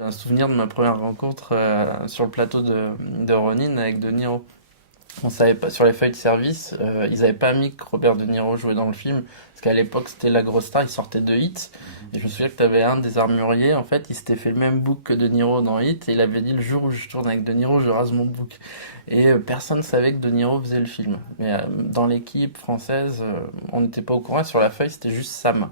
J'ai un souvenir de ma première rencontre sur le plateau de Ronin avec De Niro. On savait pas, sur les feuilles de service, ils n'avaient pas mis que Robert De Niro jouait dans le film, parce qu'à l'époque c'était la grosse star, il sortait de Hit. Et je me souviens que tu avais un des armuriers, en fait, il s'était fait le même book que De Niro dans Hit, et il avait dit le jour où je tourne avec De Niro, je rase mon book. Et personne ne savait que De Niro faisait le film. Mais dans l'équipe française, on n'était pas au courant, sur la feuille c'était juste Sam.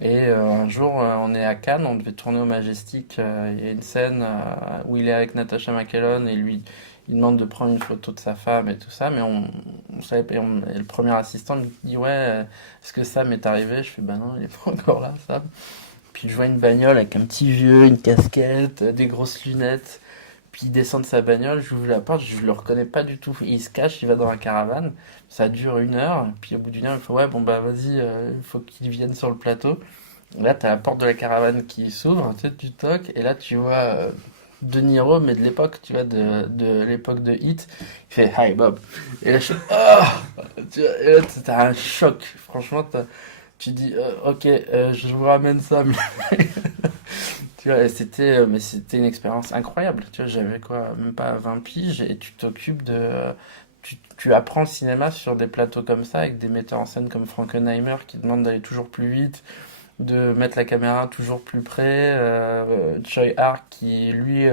Et un jour, on est à Cannes, on devait tourner au Majestic. Il y a une scène où il est avec Natasha McElhone et lui, il demande de prendre une photo de sa femme et tout ça, mais on savait pas. Et le premier assistant me dit ouais, est-ce que Sam est arrivé? Je fais bah non, il est pas encore là, Sam. Puis je vois une bagnole avec un petit vieux, une casquette, des grosses lunettes. Puis il descend de sa bagnole, j'ouvre la porte, je le reconnais pas du tout. Il se cache, il va dans la caravane. Ça dure 1 heure. Puis au bout d'1 heure, il fait ouais, bon bah vas-y, il faut qu'il vienne sur le plateau. Là, t'as la porte de la caravane qui s'ouvre, tu sais, tu toques, et là, tu vois De Niro, mais de l'époque, tu vois, de l'époque de Hit. Il fait Hi Bob. Et là, je fais ah. Et là, t'as un choc. Franchement, tu dis ok, je vous ramène ça. Tu vois, et mais c'était une expérience incroyable. Tu vois, j'avais quoi, même pas 20 piges, et tu t'occupes tu apprends le cinéma sur des plateaux comme ça, avec des metteurs en scène comme Frankenheimer qui demandent d'aller toujours plus vite, de mettre la caméra toujours plus près. Choi Hark qui lui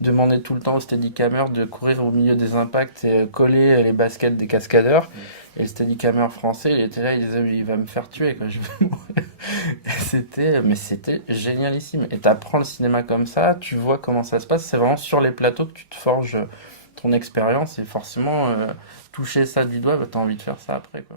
demandait tout le temps au Steadicammer de courir au milieu des impacts et coller les baskets des cascadeurs. Et le Steadicammer français, il était là, il disait mais il va me faire tuer quoi, je vais mourir. Mais c'était génialissime. Et t'apprends le cinéma comme ça, tu vois comment ça se passe. C'est vraiment sur les plateaux que tu te forges ton expérience et forcément toucher ça du doigt, bah, t'as envie de faire ça après quoi.